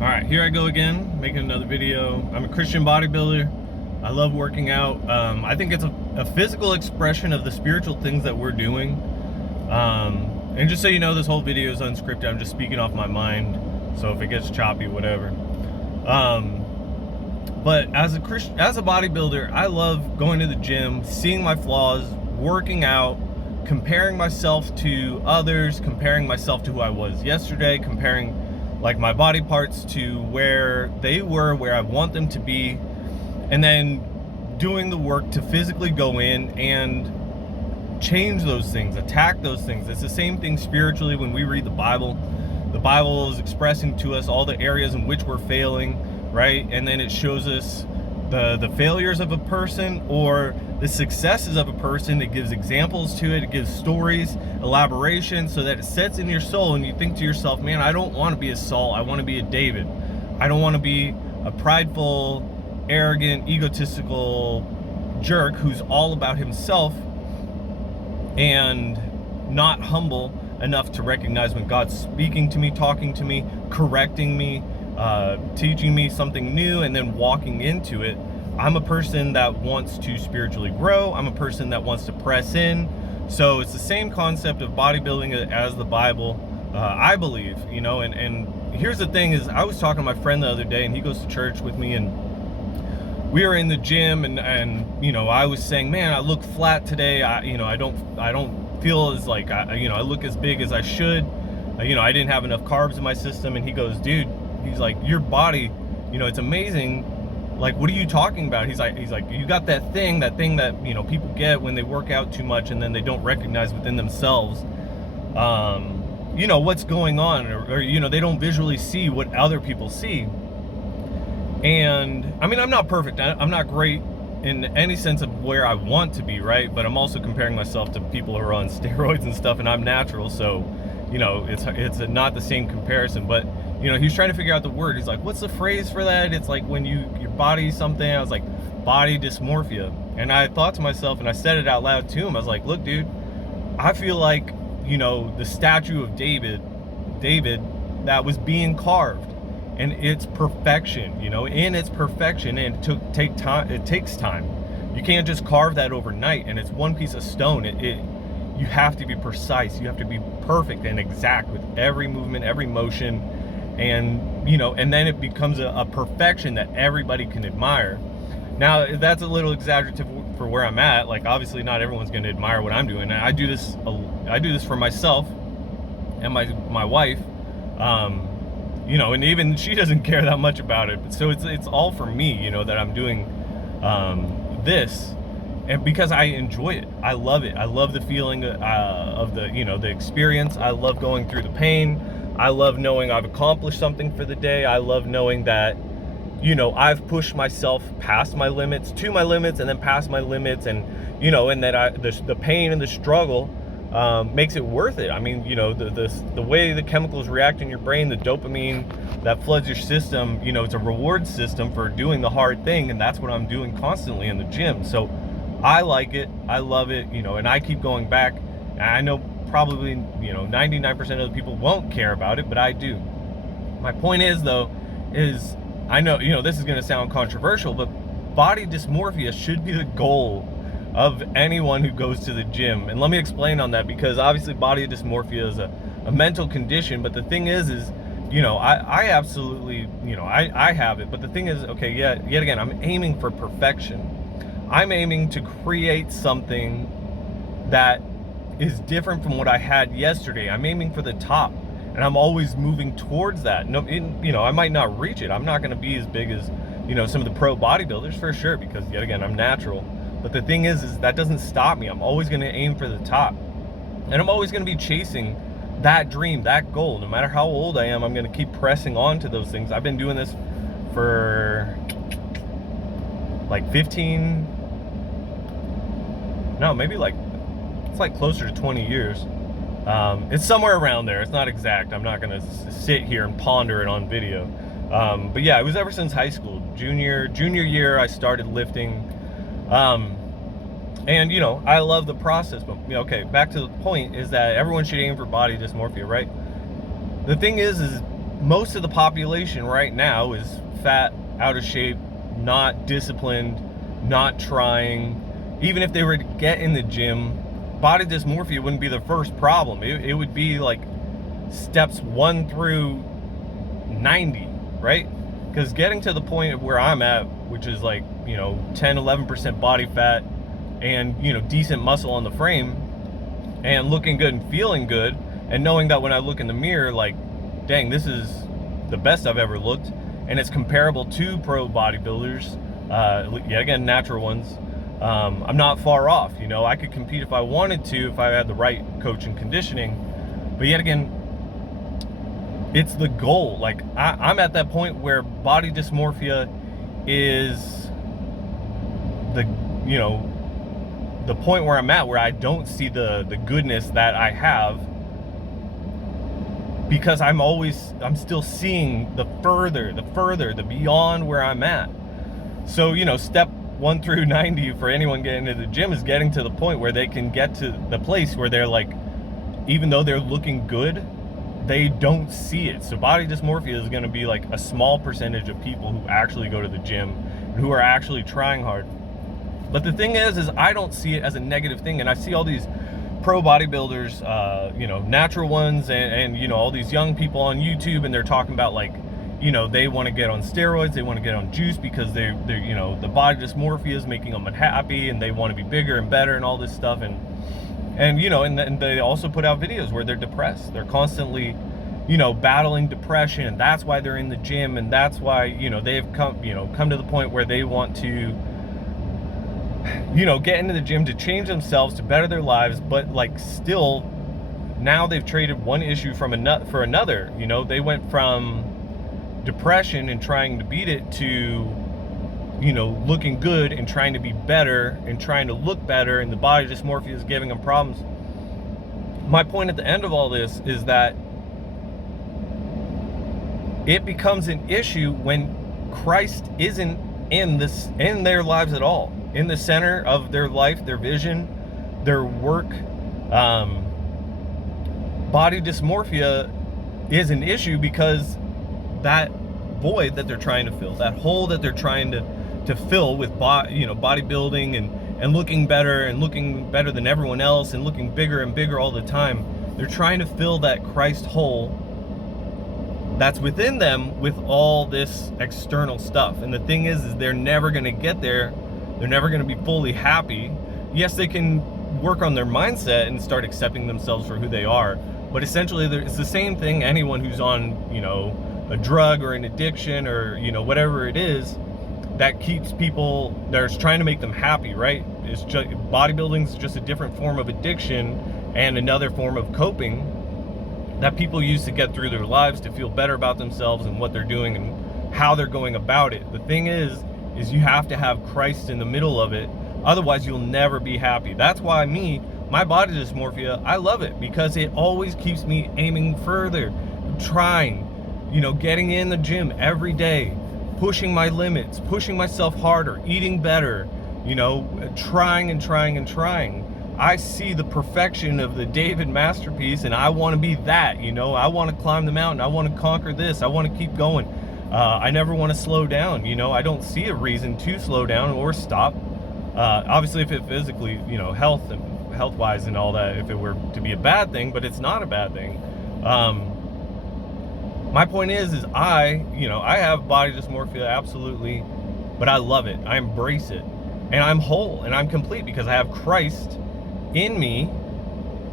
All right, here I go again, making another video. I'm a Christian bodybuilder. I love working out. I think it's a physical expression of the spiritual things that we're doing. And just so you know, this whole video is unscripted. I'm just speaking off my mind. So if it gets choppy, whatever. But as a bodybuilder, I love going to the gym, seeing my flaws, working out, comparing myself to others, comparing myself to who I was yesterday, comparing like my body parts to where they were, where I want them to be, and then doing the work to physically go in and change those things, attack those things. It's the same thing spiritually when we read the Bible. The Bible is expressing to us all the areas in which we're failing, right? And then it shows us the failures of a person or the successes of a person. It gives examples to it. It gives stories, elaboration, so that it sets in your soul and you think to yourself, man, I don't want to be a Saul. I want to be a David. I don't want to be a prideful, arrogant, egotistical jerk who's all about himself and not humble enough to recognize when God's speaking to me, talking to me, correcting me, teaching me something new, and then walking into it. I'm a person that wants to spiritually grow. I'm a person that wants to press in. So it's the same concept of bodybuilding as the Bible, I believe, you know. And here's the thing is, I was talking to my friend the other day, and he goes to church with me, and we were in the gym, and you know, I was saying, man, I look flat today. I don't feel as like I look as big as I should. I didn't have enough carbs in my system. And he goes, dude, he's like, your body, it's amazing. Like, what are you talking about? He's like, you got that thing that people get when they work out too much and then they don't recognize within themselves, what's going on, or they don't visually see what other people see. And I mean, I'm not perfect. I'm not great in any sense of where I want to be, right? But I'm also comparing myself to people who are on steroids and stuff, and I'm natural, so it's not the same comparison. But he's trying to figure out the word. He's like, what's the phrase for that? It's like when your body something. I was like, body dysmorphia. And I thought to myself, and I said it out loud to him, I was like, look, dude, I feel like the statue of David that was being carved, and its perfection, in its perfection, and it takes time. You can't just carve that overnight, and it's one piece of stone. You have to be precise. You have to be perfect and exact with every movement, every motion, and and then it becomes a perfection that everybody can admire. Now, that's a little exaggerative for where I'm at. Like, obviously not everyone's going to admire what I'm doing, and I do this for myself and my wife, and even she doesn't care that much about it. So it's all for me, that I'm doing this, and because I enjoy it. I love it. I love the feeling of the experience. I love going through the pain. I love knowing I've accomplished something for the day. I love knowing that I've pushed myself past my limits, to my limits, and then past my limits, and and that the pain and the struggle makes it worth it. I mean, the way the chemicals react in your brain, the dopamine that floods your system, it's a reward system for doing the hard thing, and that's what I'm doing constantly in the gym. So I like it, I love it, and I keep going back. I know probably 99% of the people won't care about it, but I do. My point is, though, is I know this is going to sound controversial, but body dysmorphia should be the goal of anyone who goes to the gym. And let me explain on that, because obviously body dysmorphia is a mental condition, but the thing is I absolutely, I have it. But the thing is, okay, yet again, I'm aiming for perfection. I'm aiming to create something that is different from what I had yesterday. I'm aiming for the top, and I'm always moving towards that. No, I might not reach it. I'm not going to be as big as some of the pro bodybuilders, for sure, because yet again, I'm natural. But the thing is that doesn't stop me. I'm always going to aim for the top, and I'm always going to be chasing that dream, that goal. No matter how old I am, I'm going to keep pressing on to those things. I've been doing this for like 15, no, maybe it's like closer to 20 years. It's somewhere around there. It's not exact. I'm not going to sit here and ponder it on video. But yeah, it was ever since high school. Junior year, I started lifting. And I love the process. But okay, back to the point is that everyone should aim for body dysmorphia, right? The thing is most of the population right now is fat, out of shape, not disciplined, not trying. Even if they were to get in the gym, body dysmorphia wouldn't be the first problem. It would be like steps 1 through 90, right? Because getting to the point of where I'm at, which is like, 10-11% body fat and, decent muscle on the frame, and looking good and feeling good, and knowing that when I look in the mirror, like, dang, this is the best I've ever looked, and it's comparable to pro bodybuilders, yet again, natural ones. I'm not far off. I could compete if I wanted to, if I had the right coach and conditioning, but yet again, it's the goal. Like, I'm at that point where body dysmorphia is the point where I'm at, where I don't see the goodness that I have, because I'm still seeing the further, the beyond where I'm at. So, step 1 through 90 for anyone getting into the gym is getting to the point where they can get to the place where they're like, even though they're looking good, they don't see it. So body dysmorphia is going to be like a small percentage of people who actually go to the gym and who are actually trying hard. But the thing is I don't see it as a negative thing. And I see all these pro bodybuilders, natural ones, and all these young people on YouTube, and they're talking about, like, they want to get on steroids, they want to get on juice because they're the body dysmorphia is making them unhappy, and they want to be bigger and better and all this stuff. And they also put out videos where they're depressed. They're constantly, battling depression, and that's why they're in the gym, and that's why, they've come to the point where they want to, get into the gym to change themselves, to better their lives, but like still, now they've traded one issue for another. They went from depression and trying to beat it to, looking good and trying to be better and trying to look better, and the body dysmorphia is giving them problems. My point at the end of all this is that it becomes an issue when Christ isn't in their lives at all, in the center of their life, their vision, their work. Body dysmorphia is an issue because that void that they're trying to fill, that hole that they're trying to fill with bodybuilding and looking better than everyone else and looking bigger and bigger all the time, they're trying to fill that Christ hole that's within them with all this external stuff. And the thing is they're never going to get there. They're never going to be fully happy. Yes, they can work on their mindset and start accepting themselves for who they are, but essentially it's the same thing anyone who's on a drug or an addiction or whatever it is that keeps people, that's trying to make them happy, right? It's just, bodybuilding is just a different form of addiction and another form of coping that people use to get through their lives, to feel better about themselves and what they're doing and how they're going about it. The thing is you have to have Christ in the middle of it, otherwise you'll never be happy. That's why my body dysmorphia, I love it because it always keeps me aiming further, trying, getting in the gym every day, pushing my limits, pushing myself harder, eating better, trying and trying and trying. I see the perfection of the David masterpiece, and I want to be that. I want to climb the mountain, I want to conquer this, I want to keep going. I never want to slow down. I don't see a reason to slow down or stop. Obviously, if it physically, health-wise and all that, if it were to be a bad thing, but it's not a bad thing. My point is I have body dysmorphia, absolutely, but I love it. I embrace it, and I'm whole and I'm complete because I have Christ in me,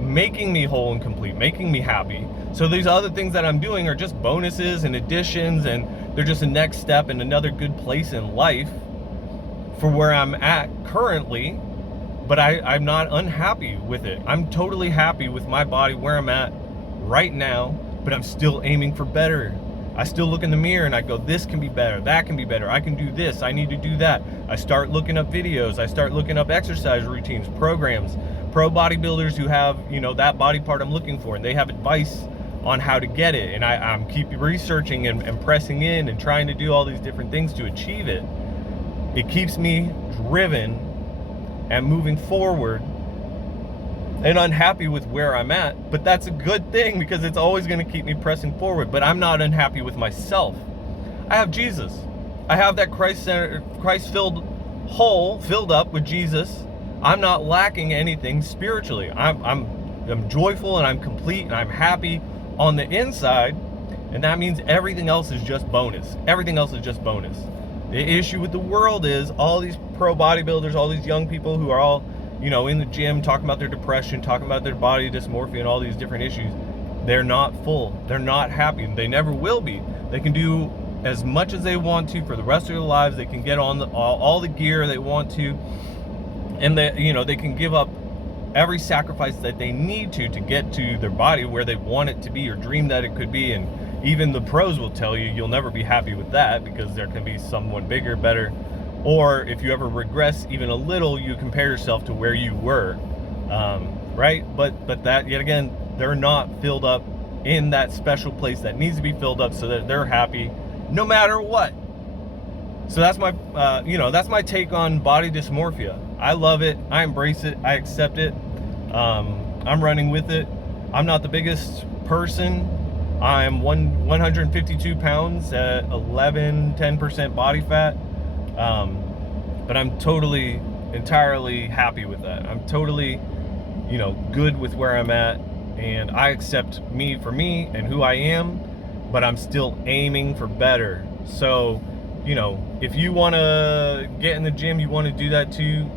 making me whole and complete, making me happy. So these other things that I'm doing are just bonuses and additions, and they're just a next step and another good place in life for where I'm at currently. But I'm not unhappy with it. I'm totally happy with my body where I'm at right now, but I'm still aiming for better. I still look in the mirror and I go, this can be better, that can be better, I can do this, I need to do that. I start looking up videos, I start looking up exercise routines, programs, pro bodybuilders who have, that body part I'm looking for, and they have advice on how to get it, and I'm keep researching and pressing in and trying to do all these different things to achieve it. It keeps me driven and moving forward and unhappy with where I'm at, but that's a good thing because it's always going to keep me pressing forward. But I'm not unhappy with myself. I have Jesus. I have that Christ-filled hole filled up with Jesus. I'm not lacking anything spiritually. I'm joyful and I'm complete and I'm happy on the inside, and that means everything else is just bonus. Everything else is just bonus. The issue with the world is all these pro bodybuilders, all these young people who are all, in the gym talking about their depression, talking about their body dysmorphia and all these different issues. They're not full. They're not happy. They never will be. They can do as much as they want to for the rest of their lives. They can get on all the gear they want to, and they can give up every sacrifice that they need to get to their body where they want it to be or dream that it could be. And even the pros will tell you you'll never be happy with that because there can be someone bigger, better. Or if you ever regress even a little, you compare yourself to where you were, right? But that, yet again, they're not filled up in that special place that needs to be filled up so that they're happy no matter what. So that's my, that's my take on body dysmorphia. I love it. I embrace it. I accept it. I'm running with it. I'm not the biggest person. I'm 152 pounds at 10% body fat. But I'm totally, entirely happy with that. I'm totally, good with where I'm at, and I accept me for me and who I am, but I'm still aiming for better. So, if you want to get in the gym, you want to do that too,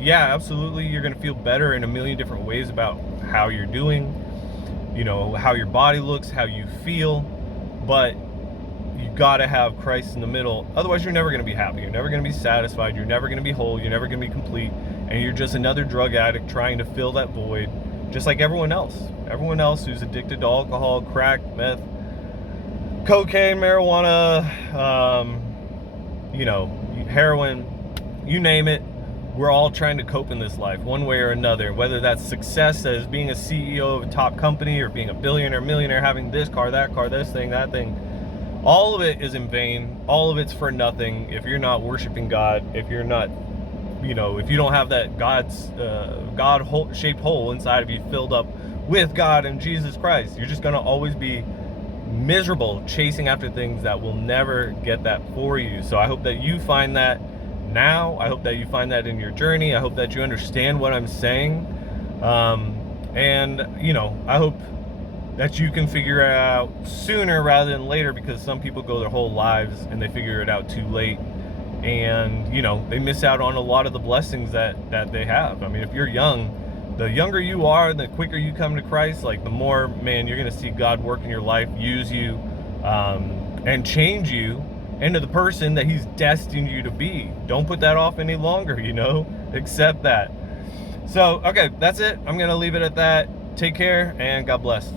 yeah, absolutely. You're going to feel better in a million different ways about how you're doing, how your body looks, how you feel, but you got to have Christ in the middle. Otherwise, you're never going to be happy. You're never going to be satisfied. You're never going to be whole. You're never going to be complete. And you're just another drug addict trying to fill that void, just like everyone else. Everyone else who's addicted to alcohol, crack, meth, cocaine, marijuana, heroin, you name it. We're all trying to cope in this life one way or another, whether that's success as being a CEO of a top company or being a billionaire, millionaire, having this car, this thing, that thing. All of it is in vain. All of it's for nothing if you're not worshiping God, if you're not, if you don't have that God-shaped hole inside of you filled up with God and Jesus Christ. You're just going to always be miserable chasing after things that will never get that for you. So I hope that you find that now. I hope that you find that in your journey. I hope that you understand what I'm saying. And I hope that you can figure it out sooner rather than later, because some people go their whole lives and they figure it out too late, and they miss out on a lot of the blessings that they have. I mean, if you're young, the younger you are, the quicker you come to Christ, like the more, man, you're going to see God work in your life, use you, and change you into the person that he's destined you to be. Don't put that off any longer, accept that. So, okay, that's it. I'm going to leave it at that. Take care, and God bless.